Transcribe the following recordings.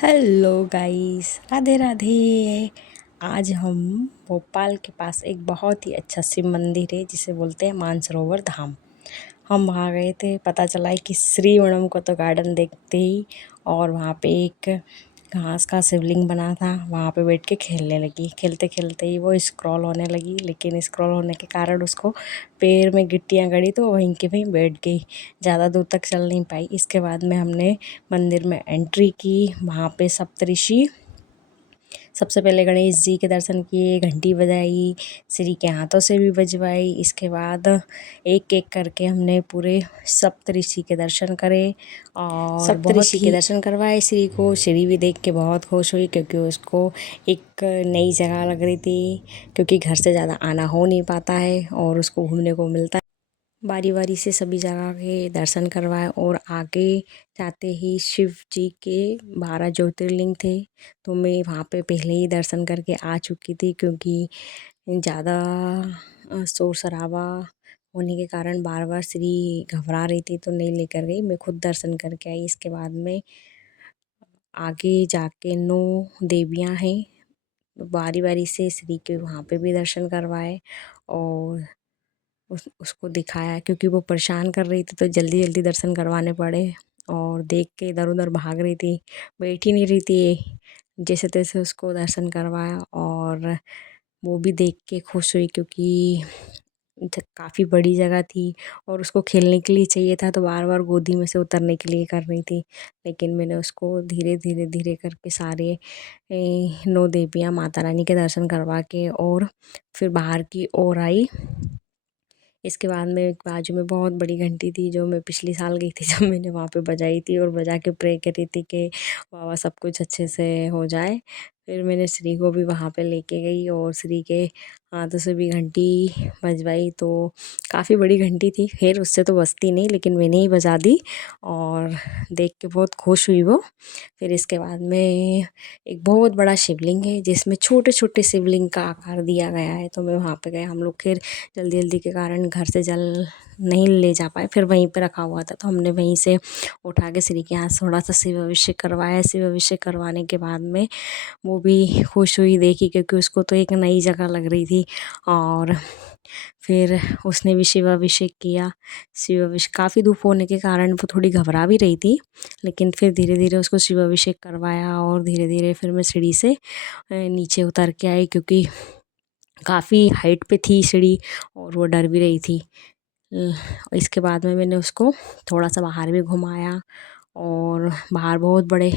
Hello guys, Radhe Radhe. आज हम भोपाल के पास एक बहुत ही अच्छा शिव मंदिर है जिसे बोलते हैं मानसरोवर धाम। हम वहाँ गए थे। पता चला है कि श्रीवणम को तो गार्डन देखते ही और वहाँ पे एक घास का शिवलिंग बना था, वहाँ पे बैठ के खेलने लगी। खेलते खेलते ही वो स्क्रॉल होने लगी, लेकिन स्क्रॉल होने के कारण उसको पैर में गिट्टियाँ गड़ी तो वहीं के वहीं बैठ गई, ज़्यादा दूर तक चल नहीं पाई। इसके बाद में हमने मंदिर में एंट्री की। वहाँ पे सप्तऋषि, सबसे पहले गणेश जी के दर्शन किए, घंटी बजाई, श्री के हाथों से भी बजवाई। इसके बाद एक एक करके हमने पूरे सप्तऋषि के दर्शन करे और सप्तऋषि के दर्शन करवाए श्री को। श्री भी देख के बहुत खुश हुई क्योंकि उसको एक नई जगह लग रही थी, क्योंकि घर से ज़्यादा आना हो नहीं पाता है और उसको घूमने को मिलता है। बारी बारी से सभी जगह के दर्शन करवाए और आगे जाते ही शिव जी के 12 ज्योतिर्लिंग थे, तो मैं वहाँ पे पहले ही दर्शन करके आ चुकी थी, क्योंकि ज़्यादा शोर शराबा होने के कारण बार बार श्री घबरा रही थी तो नहीं लेकर गई, मैं खुद दर्शन करके आई। इसके बाद में आगे जाके 9 देवियाँ हैं, बारी बारी से श्री के वहाँ पे भी दर्शन करवाए और उसको दिखाया, क्योंकि वो परेशान कर रही थी तो जल्दी जल्दी दर्शन करवाने पड़े। और देख के इधर उधर भाग रही थी, बैठ ही नहीं रही थी, जैसे तैसे उसको दर्शन करवाया और वो भी देख के खुश हुई, क्योंकि काफ़ी बड़ी जगह थी और उसको खेलने के लिए चाहिए था, तो बार बार गोदी में से उतरने के लिए कर रही थी। लेकिन मैंने उसको धीरे धीरे धीरे करके सारे 9 देवियाँ माता रानी के दर्शन करवा के और फिर बाहर की ओर आई। इसके बाद में एक बाजू में बहुत बड़ी घंटी थी जो मैं पिछली साल गई थी जब मैंने वहाँ पे बजाई थी और बजा के प्रे करी थी कि बाबा सब कुछ अच्छे से हो जाए। फिर मैंने श्री को भी वहाँ पे लेके गई और श्री के हाथों से भी घंटी बजवाई, तो काफ़ी बड़ी घंटी थी। खैर उससे तो बजती नहीं, लेकिन मैंने ही बजा दी और देख के बहुत खुश हुई वो। फिर इसके बाद में एक बहुत बड़ा शिवलिंग है जिसमें छोटे छोटे शिवलिंग का आकार दिया गया है, तो मैं वहाँ पे गए। हम लोग खैर जल्दी जल्दी के कारण घर से जल नहीं ले जा पाए, फिर वहीं पे रखा हुआ था तो हमने वहीं से उठा के श्री के यहाँ थोड़ा सा शिव अभिषेक करवाया। शिव अभिषेक करवाने के बाद में वो भी खुश हुई देखी, क्योंकि उसको तो एक नई जगह लग रही थी और फिर उसने भी शिव अभिषेक किया। शिव अभिषेक काफ़ी धूप होने के कारण वो थोड़ी घबरा भी रही थी, लेकिन फिर धीरे धीरे उसको शिव अभिषेक करवाया और धीरे धीरे फिर मैं सीढ़ी से नीचे उतर के आई, क्योंकि काफ़ी हाइट पे थी सीढ़ी और वो डर भी रही थी। इसके बाद में मैंने उसको थोड़ा सा बाहर भी घुमाया और बाहर बहुत बड़े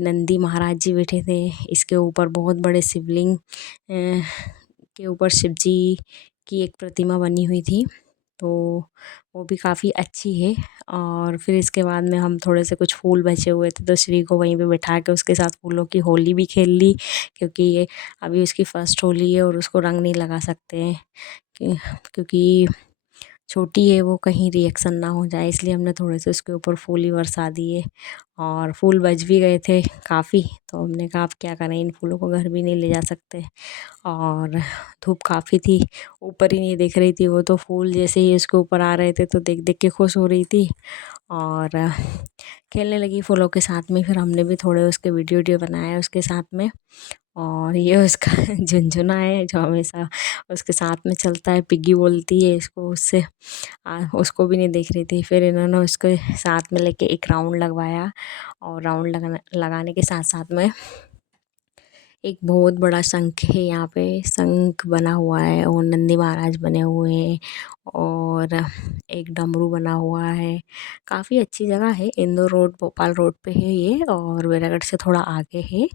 नंदी महाराज जी बैठे थे। इसके ऊपर बहुत बड़े शिवलिंग के ऊपर शिव जी की एक प्रतिमा बनी हुई थी, तो वो भी काफ़ी अच्छी है। और फिर इसके बाद में हम थोड़े से कुछ फूल बचे हुए थे तो श्री को वहीं पे बैठा के उसके साथ फूलों की होली भी खेल ली, क्योंकि ये अभी उसकी फर्स्ट होली है और उसको रंग नहीं लगा सकते हैं क्योंकि छोटी है, वो कहीं रिएक्शन ना हो जाए, इसलिए हमने थोड़े से उसके ऊपर फूल ही बरसा दिए और फूल बच भी गए थे काफ़ी। तो हमने कहा अब क्या करें, इन फूलों को घर भी नहीं ले जा सकते और धूप काफ़ी थी, ऊपर ही नहीं दिख रही थी वो, तो फूल जैसे ही उसके ऊपर आ रहे थे तो देख देख के खुश हो रही थी और खेलने लगी फूलों के साथ में। फिर हमने भी थोड़े उसके वीडियो वीडियो बनाए उसके साथ में। और ये उसका झुनझुना है जो हमेशा उसके साथ में चलता है, पिग्गी बोलती है इसको, उससे उसको भी नहीं देख रही थी। फिर इन्होंने उसके साथ में लेके एक राउंड लगवाया और राउंड लगाने के साथ साथ में एक बहुत बड़ा शंख है, यहाँ पे शंख बना हुआ है और नंदी महाराज बने हुए हैं और एक डमरू बना हुआ है। काफ़ी अच्छी जगह है, इंदौर रोड भोपाल रोड पे है ये और बैरागढ़ से थोड़ा आगे है।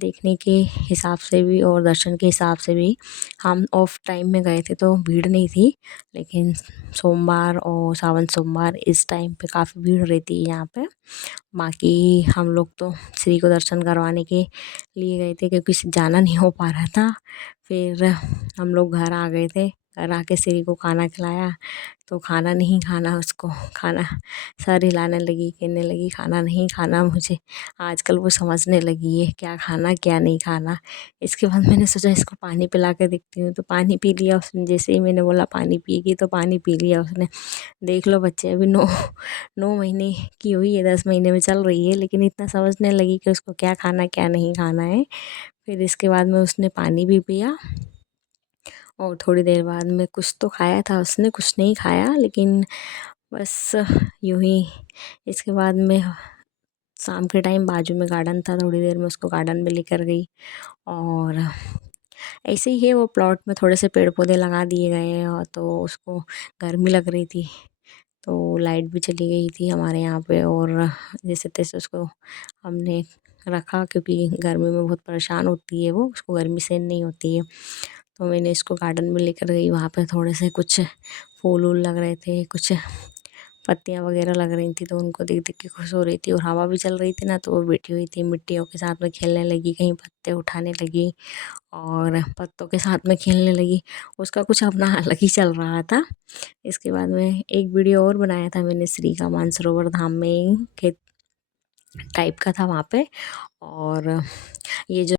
देखने के हिसाब से भी और दर्शन के हिसाब से भी हम ऑफ टाइम में गए थे तो भीड़ नहीं थी, लेकिन सोमवार और सावन सोमवार इस टाइम पे काफ़ी भीड़ रहती है यहाँ पे। बाकी हम लोग तो श्री को दर्शन करवाने के लिए गए थे, क्योंकि जाना नहीं हो पा रहा था। फिर हम लोग घर आ गए थे, घर आके श्री को खाना खिलाया तो खाना नहीं खाना उसको, खाना सर हिलाने लगी, कहने लगी खाना नहीं खाना मुझे। आजकल वो समझने लगी है क्या खाना क्या नहीं खाना। इसके बाद मैंने सोचा इसको पानी पिला के देखती हूँ, तो पानी पी लिया उसने। जैसे ही मैंने बोला पानी पिएगी तो पानी पी लिया उसने। देख लो बच्चे, अभी 9 महीने की हुई है, 10 महीने में चल रही है, लेकिन इतना समझने लगी कि उसको क्या खाना क्या नहीं खाना है। फिर इसके बाद में उसने पानी भी पिया और थोड़ी देर बाद में कुछ तो खाया था उसने, कुछ नहीं खाया, लेकिन बस यूं ही। इसके बाद में शाम के टाइम बाजू में गार्डन था, थोड़ी देर में उसको गार्डन में लेकर गई। और ऐसे ही है, वो प्लॉट में थोड़े से पेड़ पौधे लगा दिए गए हैं, और तो उसको गर्मी लग रही थी तो लाइट भी चली गई थी हमारे यहाँ पे। और जैसे तैसे उसको हमने रखा, क्योंकि गर्मी में बहुत परेशान होती है वो, उसको गर्मी सहन नहीं होती है। तो मैंने इसको गार्डन में लेकर गई, वहाँ पे थोड़े से कुछ फूल वूल लग रहे थे, कुछ पत्तियाँ वगैरह लग रही थी, तो उनको देख देख के खुश हो रही थी। और हवा भी चल रही थी ना, तो वो बैठी हुई थी, मिट्टियों के साथ में खेलने लगी, कहीं पत्ते उठाने लगी और पत्तों के साथ में खेलने लगी। उसका कुछ अपना अलग ही चल रहा था। इसके बाद में एक वीडियो और बनाया था मैंने श्री का, मानसरोवर धाम में खेत टाइप का था वहाँ पे। और ये जो